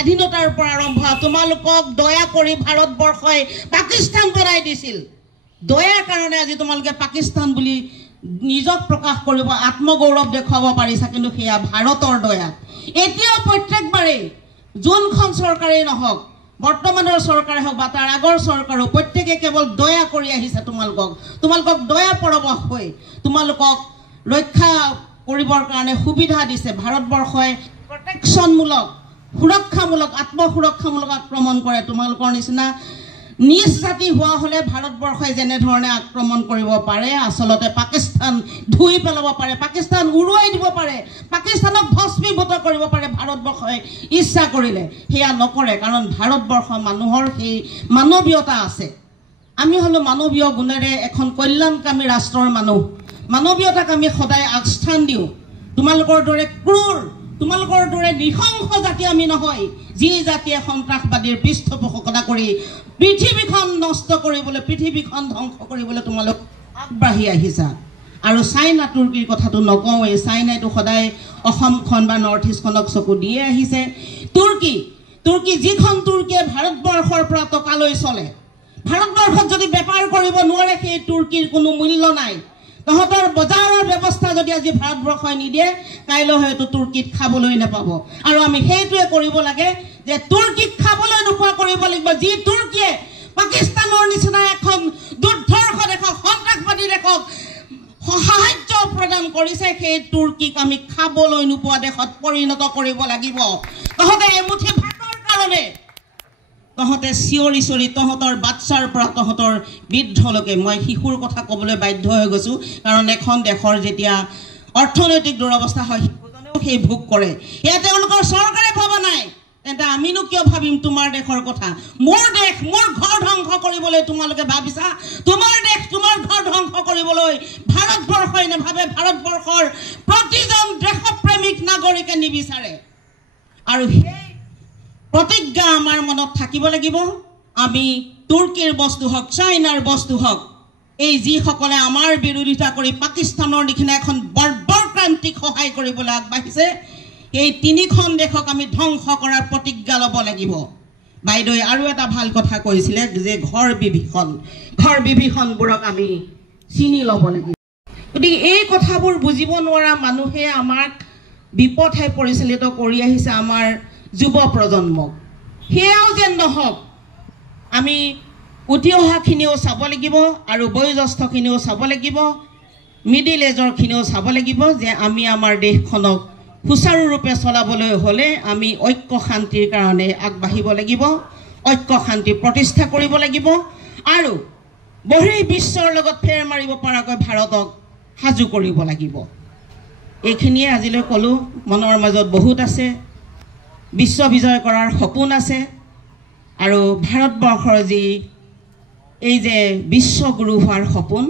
স্বাধীনতাৰ পৰা আৰম্ভ তোমালোকক দয়া কৰি ভাৰতবৰ্ষই পাকিস্তান বনাই দিছিল দয়াৰ কাৰণে আজি তোমালোকে পাকিস্তান বুলি নিজক প্ৰকাশ কৰিব আত্মগৌৰৱ দেখুৱাব পাৰিছা কিন্তু সেয়া ভাৰতৰ দয়া এতিয়া প্ৰত্যেকবাৰে যোনখন চৰকাৰেই নহওক বৰ্তমানৰ চৰকাৰে হওক বা তাৰ আগৰ চৰকাৰো প্ৰত্যেকে কেৱল দয়া কৰি আহিছে তোমালোকক দয়া পৰবশ হৈ তোমালোকক ৰক্ষা কৰিবৰ কাৰণে সুবিধা দিছে ভাৰতবৰ্ষই প্ৰটেকশ্যনমূলক সুৰক্ষামূলক আত্মসুৰক্ষামূলক আক্ৰমণ কৰে তোমালোকৰ নিচিনা নিজ জাতি হোৱা হলে ভাৰতবৰ্ষই যেনে ধৰণে আক্ৰমণ কৰিব পাৰে আসলতে পাকিস্তান ধুই পেলাব পাৰে পাকিস্তান উৰুৱাই দিব পাৰে পাকিস্তানক ভস্মীভূত কৰিব পাৰে ভাৰতবৰ্ষই ইচ্ছা কৰিলে সেয়া নকৰে কাৰণ ভাৰতবৰ্ষ মানুহৰ সেই মানৱীয়তা আছে আমি হলো মানৱীয় গুণেৰে এখন কল্যাণকামী ৰাষ্ট্ৰৰ মানুহ মানৱীয়তাক আমি সদায় আগস্থান দিওঁ তোমালোকৰ দৰে ক্ৰূৰ তোমালোকৰ দৰে নিশংস জাতি আমি নহয় যি জাতিয়ে সন্ত্ৰাসবাদীৰ পৃষ্ঠপোষকতা কৰি পৃথিৱীখন নষ্ট কৰিবলৈ পৃথিৱীখন ধ্বংস কৰিবলৈ তোমালোক আগবাঢ়ি আহিছা আৰু চাইনা তুৰ্কীৰ কথাটো নকওঁৱেই চাইনাইতো সদায় অসমখন বা নৰ্থ ইষ্টখনক চকু দিয়ে আহিছে তুৰ্কী যিখন তুৰ্কীয়ে ভাৰতবৰ্ষৰ পৰা টকালৈ চলে ভাৰতবৰ্ষত যদি বেপাৰ কৰিব নোৱাৰে সেই তুৰ্কীৰ কোনো মূল্য নাই তহঁতৰ বজাৰৰ ব্যৱস্থা যদি আজি ভাৰতবৰ্ষই নিদিয়ে কাইলৈ হয়তো তুৰ্কীত খাবলৈ নাপাব আৰু আমি সেইটোৱে কৰিব লাগে যে তুৰ্কীক খাবলৈ নোপোৱা কৰিব লাগিব যি তুৰ্কীয়ে পাকিস্তানৰ নিচিনা এখন দুৰ্ধৰ্ষ দেশক সন্ত্ৰাসবাদী দেশক সাহায্য প্ৰদান কৰিছে সেই তুৰ্কীক আমি খাবলৈ নোপোৱা দেশত পৰিণত কৰিব লাগিব তহঁতে এমুঠি ভাতৰ কাৰণে তহঁতে চিঞৰি চিঞৰি তহঁতৰ বাচ্চাৰ পৰা তহঁতৰ বৃদ্ধলৈকে মই শিশুৰ কথা ক'বলৈ বাধ্য হৈ গৈছোঁ কাৰণ এখন দেশৰ যেতিয়া অৰ্থনৈতিক দুৰৱস্থা হয় শিশুজনেও সেই ভোগ কৰে এয়া তেওঁলোকৰ চৰকাৰে ভবা নাই তেন্তে আমিনো কিয় ভাবিম তোমাৰ দেশৰ কথা মোৰ দেশ মোৰ ঘৰ ধ্বংস কৰিবলৈ তোমালোকে ভাবিছা তোমাৰ দেশ তোমাৰ ঘৰ ধ্বংস কৰিবলৈ ভাৰতবৰ্ষই নাভাবে ভাৰতবৰ্ষৰ প্ৰতিজন দেশপ্ৰেমিক নাগৰিকে নিবিচাৰে আৰু সেই প্ৰতিজ্ঞা আমাৰ মনত থাকিব লাগিব আমি তুৰ্কীৰ বস্তু হওক চাইনাৰ বস্তু হওক এই যিসকলে আমাৰ বিৰোধিতা কৰি পাকিস্তানৰ নিচিনা এখন বৰ্বৰক্ৰান্তিক সহায় কৰিবলৈ আগবাঢ়িছে এই তিনিখন দেশক আমি ধ্বংস কৰাৰ প্ৰতিজ্ঞা ল'ব লাগিব বাইদেৱে আৰু এটা ভাল কথা কৈছিলে যে ঘৰ বিভীষণবোৰক আমি চিনি ল'ব লাগিব গতিকে এই কথাবোৰ বুজিব নোৱাৰা মানুহে আমাক বিপথে পৰিচালিত কৰি আহিছে আমাৰ যুৱ প্ৰজন্মক সেয়াও যেন নহওক আমি উঠি অহাখিনিও চাব লাগিব আৰু বয়োজ্যেষ্ঠখিনিও চাব লাগিব মিডিল এজৰখিনিও চাব লাগিব যে আমি আমাৰ দেশখনক সুচাৰুৰূপে চলাবলৈ হ'লে আমি ঐক্য শান্তিৰ কাৰণে আগবাঢ়িব লাগিব ঐক্য শান্তি প্ৰতিষ্ঠা কৰিব লাগিব আৰু বহিৰ বিশ্বৰ লগত ফেৰ মাৰিব পৰাকৈ ভাৰতক সাজু কৰিব লাগিব এইখিনিয়ে আজিলৈ ক'লোঁ মনৰ মাজত বহুত আছে বিশ্ব বিজয় কৰাৰ সপোন আছে আৰু ভাৰতবৰ্ষৰ যি এই যে বিশ্বগুৰু হোৱাৰ সপোন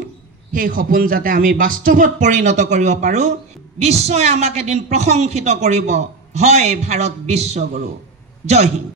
সেই সপোন যাতে আমি বাস্তৱত পৰিণত কৰিব পাৰোঁ বিশ্বই আমাক এদিন প্ৰশংসিত কৰিব হয় ভাৰত বিশ্বগুৰু জয় হিন্দ